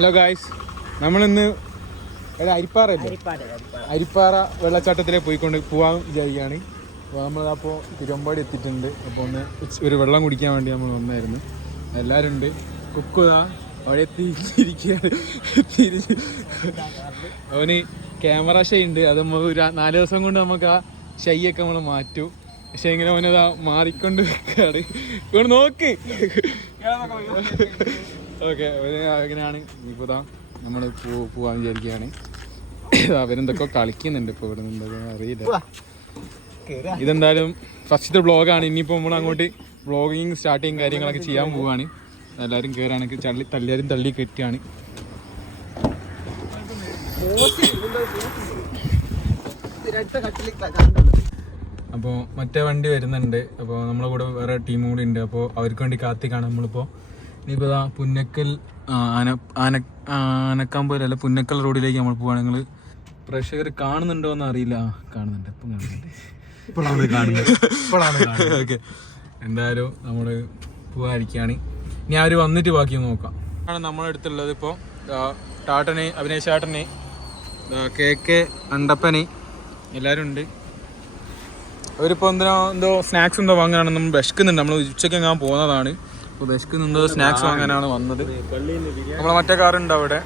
Hello guys, നമ്മളിന്ന് ഒരു അരിപ്പാറ വെള്ളച്ചാട്ടത്തിലേക്ക് പോകാൻ വിചാരിക്കുകയാണ്. അപ്പോൾ നമ്മളപ്പോൾ തിരുവമ്പാടി എത്തിയിട്ടുണ്ട്. അപ്പോൾ ഒന്ന് ഒരു വെള്ളം കുടിക്കാൻ വേണ്ടി നമ്മൾ വന്നായിരുന്നു. എല്ലാവരും ഉണ്ട്. കുക്കുതാ അവിടെ എത്തിയിരിക്കുകയാണ്. അവന് ക്യാമറ ഷൈ ഉണ്ട്. അത് നമ്മൾ 4 ദിവസം കൊണ്ട് നമുക്ക് ആ ഷൈയൊക്കെ നമ്മൾ മാറ്റും. പക്ഷെ ഇങ്ങനെ അവനതാ മാറിക്കൊണ്ട് വെക്കാണ്. ഇവിടെ നോക്ക്. ഓക്കെ, അങ്ങനെയാണ്. ഇപ്പോൾ ഇതാ നമ്മൾ പോവാൻ വിചാരിക്കുകയാണ്. അവരെന്തൊക്കെ കളിക്കുന്നുണ്ട് ഇപ്പോൾ ഇവിടെ നിന്ന്, അറിയില്ല. ഇതെന്തായാലും ഫസ്റ്റത്തെ വ്ളോഗാണ്. ഇനിയിപ്പോൾ നമ്മൾ അങ്ങോട്ട് വ്ളോഗിങ് സ്റ്റാർട്ടിങ് കാര്യങ്ങളൊക്കെ ചെയ്യാൻ പോവുകയാണ്. എല്ലാവരും കയറാനൊക്കെ എല്ലാവരും തള്ളി കെട്ടിയാണ്. അപ്പോൾ മറ്റേ വണ്ടി വരുന്നുണ്ട്. അപ്പോൾ നമ്മളെ കൂടെ വേറെ ടീമും കൂടി ഉണ്ട്. അപ്പോൾ അവർക്ക് വേണ്ടി കാത്തിക്കാണ് നമ്മളിപ്പോൾ. ഇനിയിപ്പോൾ പുന്നക്കൽ ആനക്കാമ്പൂരല്ല, പുന്നക്കൽ റോഡിലേക്ക് നമ്മൾ പോവാണ്. നിങ്ങൾ പ്രേക്ഷകർ കാണുന്നുണ്ടോ എന്ന് അറിയില്ല. കാണുന്നുണ്ട്, ഇപ്പോഴാണ് കാണുന്നത്. ഓക്കെ, എന്തായാലും നമ്മൾ പോകാതിരിക്കുകയാണ്. ഇനി അവർ വന്നിട്ട് ബാക്കി നോക്കാം. ആണ് നമ്മളടുത്തുള്ളത് ഇപ്പോൾ ടാട്ടന്, അഭിനേഷ് ചേട്ടന്, KK അണ്ടപ്പന് എല്ലാവരും ഉണ്ട്. അവരിപ്പോൾ എന്തോ സ്നാക്സ് എന്തോ വാങ്ങാനാണ്. നമ്മൾ വിശക്കുന്നുണ്ട്. നമ്മൾ ഉച്ചയ്ക്ക് എങ്ങാൻ പോകുന്നതാണ്. അപ്പോൾ വിശക്കുന്നുണ്ടോ സ്നാക്സ് വാങ്ങാനാണ് വന്നത്. നമ്മളെ മറ്റേ കാറുണ്ട് അവിടെ,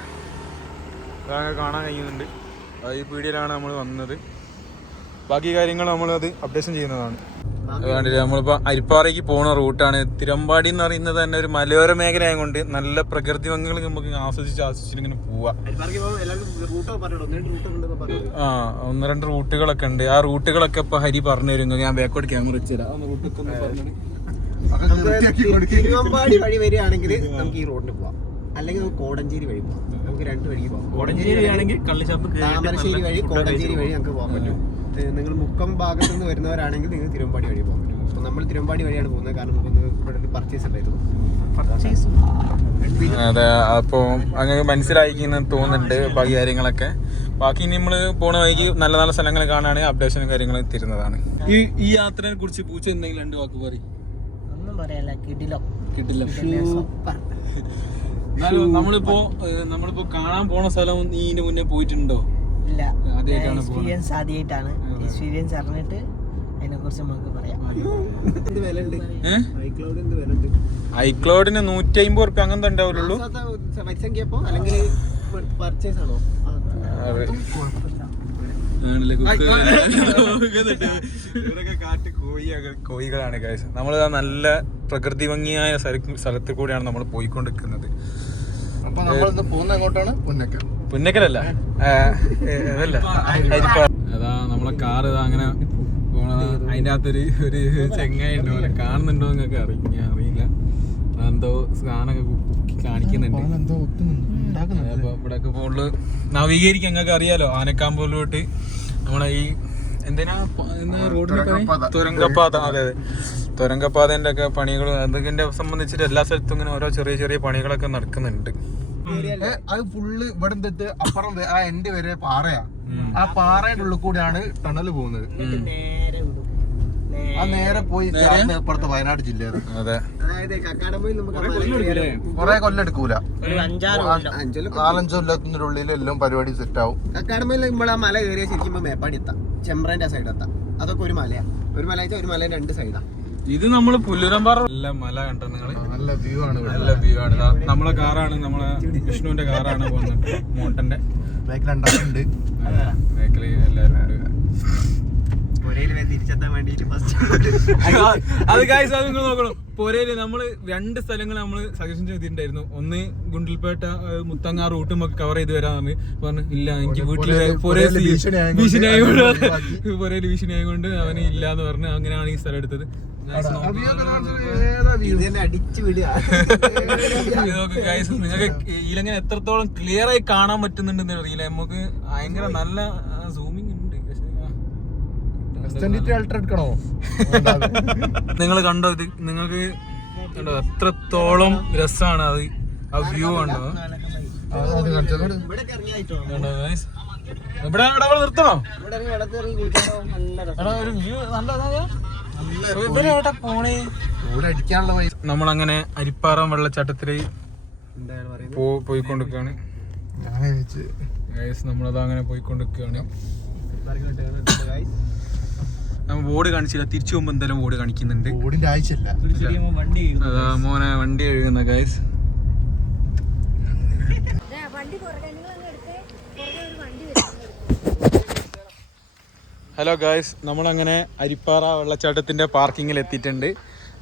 അതൊക്കെ കാണാൻ കഴിയുന്നുണ്ട്. ഈ പീടികയിലാണ് നമ്മൾ വന്നത്. ബാക്കി കാര്യങ്ങൾ നമ്മളത് അപ്ഡേഷൻ ചെയ്യുന്നതാണ്. അതുകൊണ്ടില്ല, നമ്മളിപ്പോൾ അരിപ്പാറയ്ക്ക് പോകുന്ന റൂട്ടാണ്. തിരുവമ്പാടി എന്ന് പറയുന്നത് തന്നെ ഒരു മലയോര മേഖല ആയതുകൊണ്ട് നല്ല പ്രകൃതി ഭംഗികൾ നമുക്ക് ആസ്വദിച്ച് ഇങ്ങനെ പോവാം. 1-2 റൂട്ടുകളൊക്കെ ഉണ്ട്. ആ റൂട്ടുകളൊക്കെ ഇപ്പൊ ഹരി പറഞ്ഞു തരുന്നു. ഞാൻ ബാക്കോട്ട് ക്യാമറ വെച്ചുതരാം. തിരുവമ്പാടി വഴി വരികയാണെങ്കിൽ നമുക്ക് ഈ റോഡിന് പോവാം, അല്ലെങ്കിൽ കോടഞ്ചേരി വഴി പോവാം. നമുക്ക് 2 വഴിക്ക് പോവാം. കോടഞ്ചേരി വഴിയാണെങ്കിൽ താമരശ്ശേരി വഴി, കോടഞ്ചേരി വഴി നമുക്ക് പോകാൻ പറ്റും. നിങ്ങൾ മുക്കം ഭാഗത്തു നിന്ന് വരുന്നവരാണെങ്കിൽ നിങ്ങൾ തിരുവമ്പാടി വഴി പോകാൻ പറ്റും. അപ്പോൾ നമ്മൾ തിരുവമ്പാടി വഴിയാണ് പോകുന്നത്. കാരണം നമുക്കൊന്ന് ഇവിടെ പർച്ചേസ് ഉണ്ടായിരുന്നു. അതെ, അപ്പോൾ അങ്ങനെ മനസ്സിലായിന്ന് തോന്നുന്നുണ്ട് ബാക്കി കാര്യങ്ങളൊക്കെ. ബാക്കി നമ്മൾ പോണ വഴിക്ക് നല്ല നല്ല സ്ഥലങ്ങൾ കാണാണ്, അപ്ഡേഷനും കാര്യങ്ങളും തരുന്നതാണ്. ഈ യാത്രയെ കുറിച്ച് പൂച്ച എന്തെങ്കിലും 2 വാക്ക് പറയും. ഒന്നും പറയാല്ല, കിടിലം. നമ്മളിപ്പോ കാണാൻ പോണ സ്ഥലം നീ ഇതിന് മുന്നേ പോയിട്ടുണ്ടോ? ഇല്ല, ആദ്യമായിട്ടാണ്. എക്സ്പീരിയൻസ് അറിഞ്ഞിട്ട് അതിനെ കുറിച്ച് നമുക്ക് പറയാം. ഐക്ലൗഡിന് 150 റുപ്യ അങ്ങനത്തെ ഉണ്ടാവുള്ളൂ. അല്ലെങ്കിൽ പർച്ചേസ് ആണോ? കോഴികളാണ് ഗൈസ്. നമ്മൾ നല്ല പ്രകൃതി ഭംഗിയായ സ്ഥലത്തിൽ കൂടെയാണ് നമ്മൾ പോയിക്കൊണ്ടിരിക്കുന്നത്. പുന്നക്കലല്ല, അതല്ല, അതാ നമ്മളെ കാറ് ഇതാ അങ്ങനെ പോണത്. അതിൻ്റെ അകത്തൊരു ചെങ്ങായി ഉണ്ടോ, കാണുന്നുണ്ടോ എന്നൊക്കെ അറിയില്ല. എന്തോ സാധനമൊക്കെ കാണിക്കുന്നുണ്ട്. അപ്പൊ ഇവിടെയൊക്കെ പോകുള്ളു നവീകരിക്കാൻ നിങ്ങൾക്ക് അറിയാലോ. ആനക്കാമ്പോലോട്ട് നമ്മളെ ഈ എന്തിനാ റോഡിന് തുരങ്കപ്പാത. അതെ, തുരങ്കപ്പാതേന്റെ ഒക്കെ പണികൾ അതിന്റെ സംബന്ധിച്ചിട്ട് എല്ലാ സ്ഥലത്തും ഇങ്ങനെ ഓരോ ചെറിയ ചെറിയ പണികളൊക്കെ നടക്കുന്നുണ്ട്. അത് ഫുള്ള് ഇവിടെ അപ്പുറം ആ എൻഡ് വരെ പാറയാ. ആ പാറയുടെ ഉള്ളിൽ കൂടെയാണ് ടണൽ പോകുന്നത്. ആ നേരെ പോയി ഇപ്പുറത്തെ വയനാട് ജില്ലയിൽ. അതെ, കൊറേ കൊല്ലെടുക്കൂല, 4-5 കൊല്ലത്തിനുള്ളിൽ എല്ലാം പരിപാടി സെറ്റ് ആവും. കക്കാടമ്പയിൽ നമ്മളാ മല കയറിയ ശരിക്കും മേപ്പാടി എത്താം, ചെമ്പ്രന്റെ സൈഡ് എത്താം. അതൊക്കെ ഒരു മലയാ. ഒരു മല വെച്ചാൽ ഒരു മല 2 സൈഡാ. ഇത് നമ്മള് പുല്ലുരമ്പാറ നല്ല മല കണ്ടോ നിങ്ങള്? നല്ല വ്യൂ ആണ്, നല്ല വ്യൂ ആണ്. നമ്മളെ കാറാണ്, നമ്മളെ വിഷ്ണുവിന്റെ കാറാണ് പോകുന്നത്. മോട്ടന്റെ ബാക്കിലുണ്ടാകുന്നുണ്ട്. ബാക്കില് എല്ലാരും ഉണ്ട്. തിരിച്ചെത്താൻ വേണ്ടിട്ട് അത് ഗൈസ് അത് നിങ്ങൾ നോക്കണം. പൊരയില് നമ്മള് 2 സ്ഥലങ്ങൾ നമ്മള് സജഷൻ ചെയ്തിട്ടുണ്ടായിരുന്നു. ഒന്ന് ഗുണ്ടൽപേട്ട മുത്തങ്ങ റൂട്ടും ഒക്കെ കവർ ചെയ്ത് വരാന്ന് പറഞ്ഞു. ഇല്ല, എനിക്ക് വീട്ടില് ഭീഷണിയായതുകൊണ്ട് അവന് ഇല്ലാന്ന് പറഞ്ഞു. അങ്ങനെയാണ് ഈ സ്ഥലം എടുത്തത്. നിങ്ങൾക്ക് ഇതിലെങ്ങനെ എത്രത്തോളം ക്ലിയർ ആയി കാണാൻ പറ്റുന്നുണ്ടെന്ന് അറിയില്ല. നമുക്ക് ഭയങ്കര നല്ല സൂമിങ് ഉണ്ട്. നിങ്ങൾ കണ്ടോ? ഇത് നിങ്ങൾക്ക് കണ്ടോ എത്രത്തോളം രസമാണ് അത്. ആ വ്യൂ കണ്ടോ? ഇവിടെ നിർത്തണോ? ഒരു വ്യൂ നല്ല നമ്മളങ്ങനെ അരിപ്പാറ വെള്ളച്ചാട്ടത്തില് എന്താണ് പറയുന്നത്? പോയിക്കൊണ്ടിരിക്കുകയാണ്. നമ്മളത് അങ്ങനെ പോയിക്കൊണ്ടിരിക്കുകയാണ്. നമ്മൾ ബോർഡ് കാണിച്ചില്ല, തിരിച്ചു പോകുമ്പോൾ എന്തായാലും ബോർഡ് കാണിക്കുന്നുണ്ട്. ബോർഡിന്റെ ആഴ്ചയല്ല, അതാ മോനെ വണ്ടി കഴുകുന്ന ഗൈസ്. ഹലോ ഗൈസ്, നമ്മളങ്ങനെ അരിപ്പാറ വെള്ളച്ചാട്ടത്തിന്റെ പാർക്കിങ്ങിൽ എത്തിയിട്ടുണ്ട്.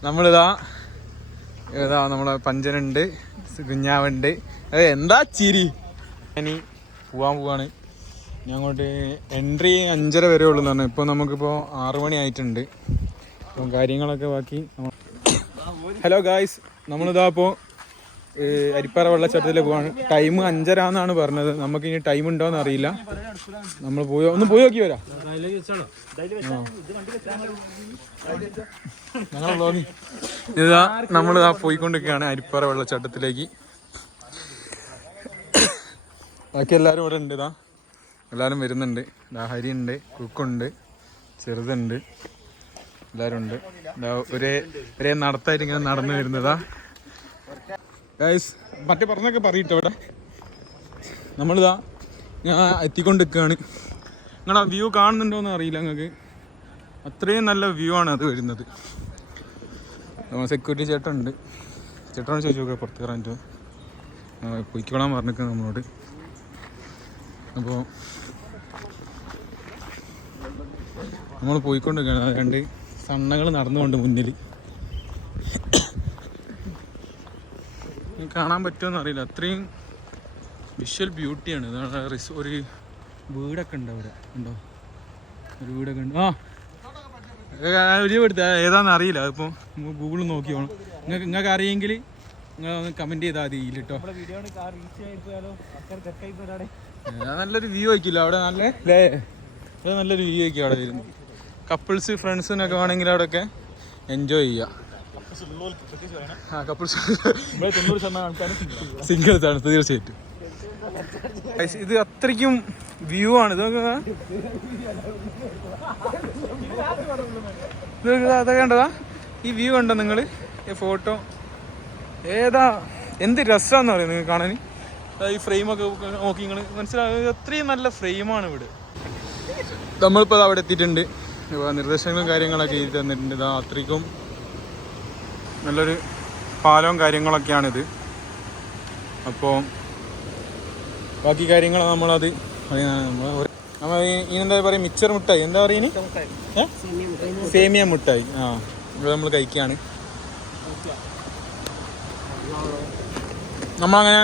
നമ്മളിതാ നമ്മളെ പഞ്ചനുണ്ട്, കുഞ്ഞാവുണ്ട്. എന്താ ചിരി. ഇനി പോവാൻ പോവാണ്. ഞാൻ അങ്ങോട്ട് എൻട്രി 5:30 വരെ ഉള്ളൂ എന്ന് പറഞ്ഞു. ഇപ്പോൾ നമുക്കിപ്പോൾ 6 മണി ആയിട്ടുണ്ട്. അപ്പം കാര്യങ്ങളൊക്കെ ബാക്കി. ഹലോ ഗായ്സ്, നമ്മളിതാ ഇപ്പോൾ അരിപ്പാറ വെള്ളച്ചാട്ടത്തിൽ പോവാണ്. ടൈം 5:30 എന്നാണ് പറഞ്ഞത്. നമുക്ക് ഇനി ടൈം ഉണ്ടോയെന്ന് അറിയില്ല. നമ്മൾ ഒന്ന് പോയി നോക്കി വരാം. ഞങ്ങൾ തോന്നി ഇതാ നമ്മളിതാ പോയിക്കൊണ്ടിരിക്കുകയാണ് അരിപ്പാറ വെള്ളച്ചാട്ടത്തിലേക്ക്. ബാക്കി എല്ലാവരും ഇവിടെ ഉണ്ട്. ഇതാ എല്ലാവരും വരുന്നുണ്ട്. ഇതാ ഹരിയുണ്ട്, കുക്കുണ്ട്, ചെറുതുണ്ട്, എല്ലാവരും ഉണ്ട്. ഇതാ ഒരേ നടത്തായിട്ട് ഇങ്ങനെ നടന്നു വരുന്നതാ ഗൈസ്. മറ്റേ പറഞ്ഞൊക്കെ പറയട്ടോ. ഇവിടെ നമ്മളിതാ ഞാൻ എത്തിക്കൊണ്ടിരിക്കുകയാണ്. നിങ്ങളാ വ്യൂ കാണുന്നുണ്ടോയെന്ന് അറിയില്ല. നിങ്ങൾക്ക് അത്രയും നല്ല വ്യൂ ആണ് അത് വരുന്നത്. സെക്യൂരിറ്റി ചേട്ടൻ ഉണ്ട്. ചേട്ടനോട് ചോദിച്ചു നോക്കുക പുറത്ത് കയറാൻ പൊയ്ക്കോളാൻ പറഞ്ഞിരിക്കുന്നത് നമ്മളോട്. അപ്പോൾ നമ്മൾ പോയിക്കൊണ്ടിരിക്കുകയാണ്. 2 സണ്ണകൾ നടന്നുകൊണ്ട് മുന്നിൽ. കാണാൻ പറ്റുമെന്ന് അറിയില്ല, അത്രയും വിഷ്വൽ ബ്യൂട്ടിയാണ്. ഒരു വീടൊക്കെ ഉണ്ട് അവിടെ. ഉണ്ടോ? ഒരു വീടൊക്കെ ഉണ്ട്. ഒരു എടുത്ത ഏതാണെന്ന് അറിയില്ല. അതിപ്പോൾ ഗൂഗിളിൽ നോക്കി പോകണം. നിങ്ങൾക്ക് അറിയെങ്കിൽ നിങ്ങളൊന്ന് കമൻറ്റ് ചെയ്താൽ മതി കേട്ടോ. നല്ലൊരു വ്യൂ ആയിരിക്കില്ല അവിടെ. നല്ലൊരു വ്യൂ ആയിരിക്കും അവിടെ വരുന്നത്. കപ്പിൾസ് ഫ്രണ്ട്സിനൊക്കെ വേണമെങ്കിൽ അവിടെയൊക്കെ എൻജോയ് ചെയ്യാം. കപ്പിൾസ് സിംഗിൾസ് ആണ് തീർച്ചയായിട്ടും. ഇത് അത്രയ്ക്കും വ്യൂ ആണ്. അതൊക്കെ കണ്ടതാ. ഈ വ്യൂ കണ്ടോ നിങ്ങൾ? ഈ ഫോട്ടോ ഏതാ, എന്ത് രസമാണെന്ന് പറയാം നിങ്ങൾ കാണാൻ. ഈ ഫ്രെയിമൊക്കെ നോക്കി നിങ്ങൾ മനസ്സിലാകും. അത്രയും നല്ല ഫ്രെയിമാണ് ഇവിടെ. നമ്മളിപ്പോൾ അവിടെ എത്തിയിട്ടുണ്ട്. നിർദ്ദേശങ്ങളും കാര്യങ്ങളൊക്കെ എഴുതി തന്നിട്ടുണ്ട്. ഇതാ അത്രയ്ക്കും നല്ലൊരു പാലവും കാര്യങ്ങളൊക്കെയാണിത്. അപ്പോൾ ബാക്കി കാര്യങ്ങൾ നമ്മളത് നമ്മൾ ഇനെന്താ പറയുക, മിക്സർ മുട്ടായി എന്താ പറയുക, സേമിയ മുട്ടായി. ഇവിടെ നമ്മൾ കഴിക്കുകയാണ്. നമ്മളങ്ങനെ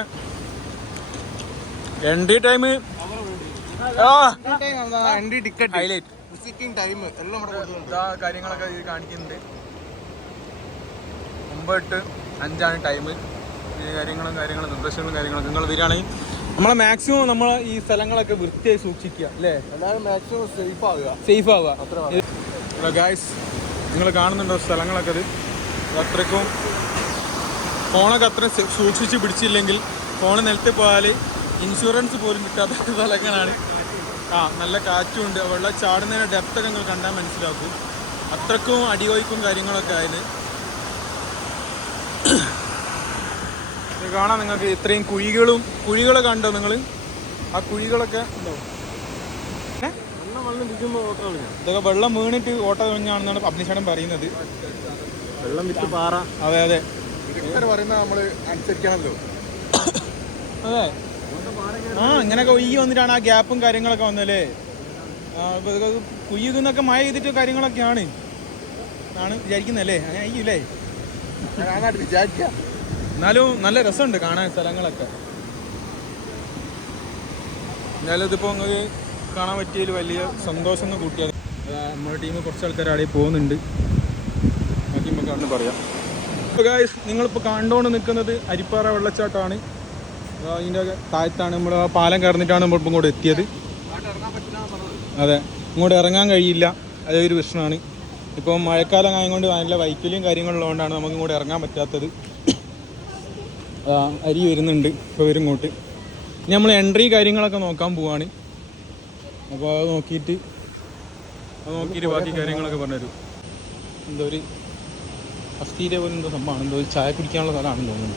എൻട്രി ടൈം ഹൈലൈറ്റ് കാര്യങ്ങളൊക്കെ കാണിക്കുന്നുണ്ട്. 9:05 ടൈം. ഈ കാര്യങ്ങളും നിർദ്ദേശങ്ങളും കാര്യങ്ങളൊക്കെ നിങ്ങൾ വരികയാണെങ്കിൽ നമ്മളെ മാക്സിമം നമ്മൾ ഈ സ്ഥലങ്ങളൊക്കെ വൃത്തിയായി സൂക്ഷിക്കുക അല്ലേ? എല്ലാവരും മാക്സിമം സേഫ് ആവുക. ഗായ്സ്, നിങ്ങൾ കാണുന്നുണ്ടോ സ്ഥലങ്ങളൊക്കെ? അത്രയ്ക്കും ഫോണൊക്കെ അത്ര സൂക്ഷിച്ച് പിടിച്ചില്ലെങ്കിൽ ഫോൺ നിലത്ത് പോയാൽ ഇൻഷുറൻസ് പോലും കിട്ടാത്ത സ്ഥലങ്ങളാണ്. നല്ല കാറ്റുണ്ട്. വെള്ളം ചാടുന്നതിൻ്റെ ഡെപ്തൊക്കെ നിങ്ങൾ കണ്ടാൽ മനസ്സിലാക്കും. അത്രക്കും അടിയൊഴുക്കും കാര്യങ്ങളൊക്കെ ആയത് കാണാം നിങ്ങൾക്ക്. ഇത്രയും കുഴികളൊക്കെ കണ്ടോ നിങ്ങൾ? ആ കുഴികളൊക്കെ ഉണ്ടോ? ഇതൊക്കെ വെള്ളം വീണിട്ട് ഓട്ട കഴിഞ്ഞാണെന്നാണ് അഗ്നിശാടൻ പറയുന്നത്. വെള്ളം വിറ്റ് പാറ. അതെ പറയുന്നത് നമ്മൾ അനുസരിക്കണമല്ലോ. അതെ. ഇങ്ങനെയൊക്കെ ഒഴുകി വന്നിട്ടാണ് ആ ഗ്യാപ്പും കാര്യങ്ങളൊക്കെ വന്നല്ലേ. കുയ്യുന്നൊക്കെ മഴ ചെയ്തിട്ട് കാര്യങ്ങളൊക്കെയാണ് വിചാരിക്കുന്നല്ലേ. അങ്ങനെ ആയിരിക്കില്ലേ? വിചാരിക്കാം. എന്നാലും നല്ല രസമുണ്ട് കാണാൻ സ്ഥലങ്ങളൊക്കെ. എന്നാലും ഇതിപ്പോൾ നിങ്ങൾക്ക് കാണാൻ പറ്റിയതിൽ വലിയ സന്തോഷം കൂട്ടിയത്. നമ്മുടെ ടീം കുറച്ച് ആൾക്കാർ അവിടെ പോകുന്നുണ്ട്. ബാക്കി നമുക്ക് കണ്ട് പറയാം. അപ്പോൾ ഗായ്സ്, നിങ്ങളിപ്പോൾ കണ്ടുകൊണ്ട് നിൽക്കുന്നത് അരിപ്പാറ വെള്ളച്ചാട്ടമാണ്. അതിൻ്റെ താഴത്താണ് നമ്മൾ ആ പാലം കയറിന്നിട്ടാണ് നമ്മളിപ്പോൾ ഇങ്ങോട്ട് എത്തിയത്. അതെ, ഇങ്ങോട്ട് ഇറങ്ങാൻ കഴിയില്ല. അതൊരു പ്രശ്നമാണ്. ഇപ്പോൾ മഴക്കാലം ആയതുകൊണ്ട് നല്ല വൈക്കലും കാര്യങ്ങളുള്ളതുകൊണ്ടാണ് നമുക്ക് ഇങ്ങോട്ട് ഇറങ്ങാൻ പറ്റാത്തത്. അരി വരുന്നുണ്ട്, ഇപ്പോൾ വരും ഇങ്ങോട്ട്. ഇനി നമ്മൾ എൻട്രി കാര്യങ്ങളൊക്കെ നോക്കാൻ പോവാണ്. അപ്പോൾ അത് നോക്കിയിട്ട് ബാക്കി കാര്യങ്ങളൊക്കെ പറഞ്ഞുതരും. എന്തോ ഒരു ഫസ്റ്റീരിയ പോലെ എന്തോ സംഭവമാണ്. എന്തോ ഒരു ചായ കുടിക്കാനുള്ള സ്ഥലമാണെന്ന് തോന്നുന്നു.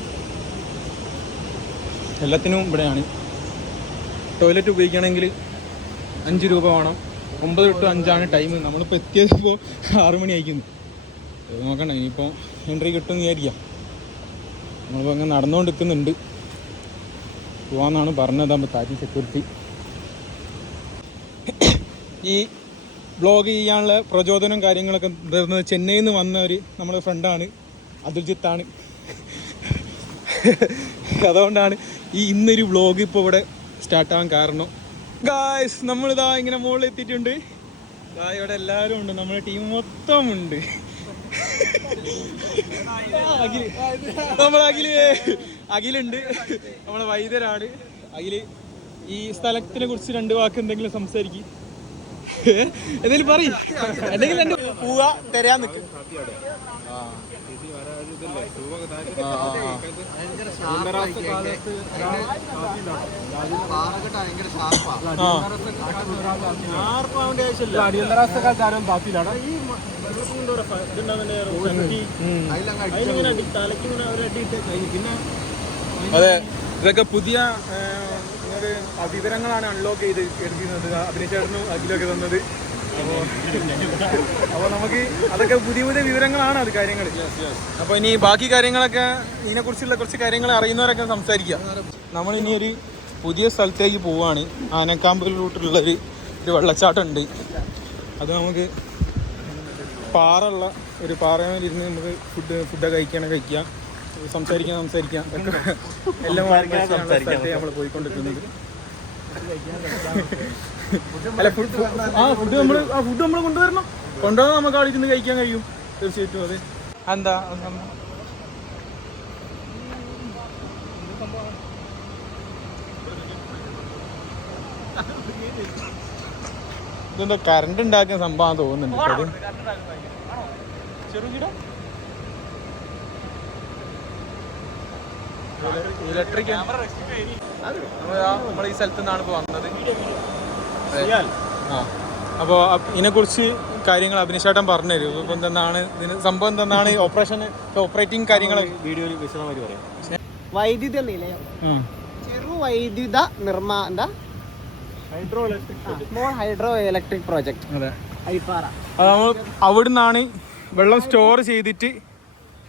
എല്ലാത്തിനും ഇവിടെയാണ്. ടോയ്ലറ്റ് ഉപയോഗിക്കണമെങ്കിൽ 5 രൂപ വേണം. 9 to 5 ടൈം. നമ്മളിപ്പോൾ എത്തിയതിപ്പോൾ 6 മണി ആയിരിക്കുന്നു. നോക്കണ്ട, ഇനിയിപ്പോൾ എൻട്രി കിട്ടുമെന്ന് വിചാരിക്കാം. നമ്മളിപ്പോൾ അങ്ങനെ നടന്നുകൊണ്ട് നിൽക്കുന്നുണ്ട്. പോവാന്നാണ് പറഞ്ഞതാകുമ്പോൾ താറ്റി സെക്യൂരിറ്റി. ഈ ബ്ലോഗ് ചെയ്യാനുള്ള പ്രചോദനവും കാര്യങ്ങളൊക്കെ തരുന്നത് ചെന്നൈയിൽ നിന്ന് വന്ന നമ്മുടെ ഫ്രണ്ടാണ്, അതുൽജിത്താണ്. അതുകൊണ്ടാണ് ഇന്നൊരു വ്ളോഗ് ഇപ്പോൾ ഇവിടെ സ്റ്റാർട്ടാകാൻ കാരണം. ഗായ്സ്, നമ്മളിതാ ഇങ്ങനെ മുകളിൽ എത്തിയിട്ടുണ്ട്. ഇവിടെ എല്ലാവരും ഉണ്ട്, നമ്മുടെ ടീം മൊത്തം ഉണ്ട്. അഖിലുണ്ട്, നമ്മളെ വൈദ്യരാണ്. അഖില് ഈ സ്ഥലത്തിനെ കുറിച്ച് 2 വാക്ക് എന്തെങ്കിലും സംസാരിക്കും. എന്തെങ്കിലും പറയും, എന്തെങ്കിലും പോവാ തരാൻ നിൽക്കും. അതെ, ഇതൊക്കെ പുതിയ വിവരങ്ങളാണ് അൺലോക്ക് ചെയ്ത് എടുക്കുന്നത് അഭിനയിച്ചേട്ടനും അഖിലൊക്കെ തന്നത്. അപ്പോൾ നമുക്ക് അതൊക്കെ പുതിയ പുതിയ വിവരങ്ങളാണ് അത് കാര്യങ്ങൾ. അപ്പോൾ ഇനി ബാക്കി കാര്യങ്ങളൊക്കെ ഇതിനെക്കുറിച്ചുള്ള കുറച്ച് കാര്യങ്ങൾ അറിയുന്നവരൊക്കെ സംസാരിക്കുക. നമ്മളിനി ഒരു പുതിയ സ്ഥലത്തേക്ക് പോവുകയാണ്. ആനക്കാമ്പ് റൂട്ടിലുള്ളൊരു വെള്ളച്ചാട്ടം ഉണ്ട്. അത് നമുക്ക് ഒരു പാറയിലിരുന്ന് നമുക്ക് ഫുഡ് കഴിക്കാം, സംസാരിക്കാം എല്ലാം സ്ഥലത്തെ നമ്മൾ പോയിക്കൊണ്ടിരിക്കുന്നത്. അല്ല, ഫുഡ് നമ്മൾ കൊണ്ടുവന്നാൽ നമുക്ക് അവിടെ ഇരുന്ന് കഴിക്കാൻ കഴിയും തീർച്ചയായിട്ടും. അത് എന്താ ഇതെന്താ കറണ്ട് ഉണ്ടാക്കുന്ന സംഭവം തോന്നുന്നുണ്ട്. ഇലക്ട്രിക് നമ്മൾ ഈ സ്ഥലത്തു നിന്നാണ് ഇപ്പോൾ വന്നത്. അപ്പോൾ ഇതിനെക്കുറിച്ച് കാര്യങ്ങൾ അഭിനേഷേട്ടൻ പറഞ്ഞു തരും. ഇപ്പം എന്താണ് ഇതിന് സംഭവം, എന്താണ് ഓപ്പറേറ്റിംഗ് കാര്യങ്ങൾ വീഡിയോയിൽ വിശദമായിട്ട് പറയാം. വൈദ്യുത നിലയം, ചെറുവൈദ്യുത നിർമ്മാണ ഹൈഡ്രോ ഇലക്ട്രിക് പ്രോജക്ട്. അതെ, അരിപ്പാറ. അത് നമ്മൾ അവിടെ നിന്നാണ് വെള്ളം സ്റ്റോർ ചെയ്തിട്ട്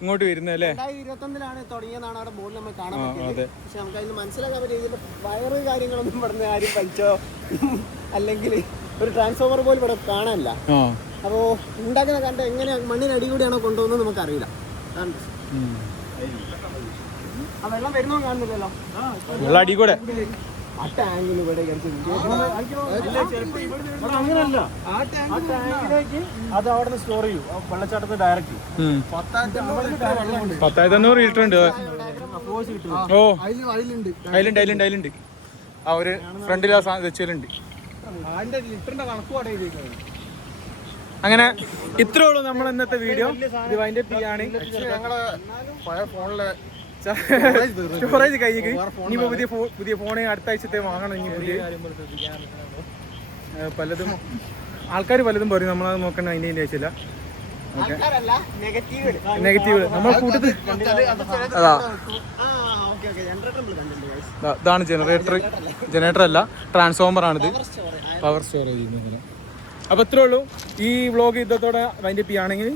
ഇങ്ങോട്ട് വരുന്നത് അല്ലേ? 2021 തുടങ്ങിയതാണ് അവിടെ ബോർഡിൽ നമ്മൾ കാണാൻ പറ്റിയത്. പക്ഷെ നമുക്ക് അതിന് മനസ്സിലാക്കാൻ പറ്റിയ വയറ് കാര്യങ്ങളൊന്നും ഇവിടുന്ന് ആരും വലിച്ചോ അല്ലെങ്കിൽ ഒരു ട്രാൻസ്ഫോമർ പോലും ഇവിടെ കാണാനില്ല. അപ്പോൾ ഉണ്ടാക്കുന്ന കണ്ട എങ്ങനെ മണ്ണിനടി കൂടിയാണോ കൊണ്ടുപോകുന്നത് നമുക്കറിയില്ല. ആ വെള്ളം വരുന്നോ കാണുന്നില്ലല്ലോ, വെള്ളം അടി കൂടെ. ആ ടാങ്കിന് ഇവിടെ അങ്ങനല്ല, ആ ടാങ്കിലേക്ക് അത് അവിടെ സ്റ്റോർ ചെയ്യും വെള്ളച്ചാട്ടത്തിൽ ഡയറക്റ്റ്. 10,500 ലിറ്റർ ഉണ്ട്. ഓ, അതിലുണ്ട്. ആ ഒരു ഫ്രണ്ടിൽ വെച്ചിട്ടുണ്ട്. അങ്ങനെ ഇത്രേ ഉള്ളൂ നമ്മൾ ഇന്നത്തെ വീഡിയോ. ഇത് വൈൻഡപ്പ് ചെയ്യാണ്. ഞങ്ങളെ പഴയ ഫോണിലെ സ്റ്റോറേജ് കഴിഞ്ഞു. ഇനിയിപ്പോ പുതിയ ഫോണ് അടുത്ത ആഴ്ചത്തെ വാങ്ങണം. ഇനി പലതും ആൾക്കാർ പലതും പറയും, നമ്മളത് നോക്കണ്ട. അതിൻ്റെ ആവശ്യമില്ല. നെഗറ്റീവ് നമ്മൾ കൂട്ടത്തിൽ ഇതാണ് ജനറേറ്റർ അല്ല, ട്രാൻസ്ഫോമർ ആണിത്. പവർ സ്റ്റോറേജ് ചെയ്യുന്നത്. അപ്പോൾ ഇത്രേ ഉള്ളൂ. ഈ വ്ളോഗ് ഇതോടെ വൈൻഡപ്പ് ചെയ്യുകയാണെങ്കിൽ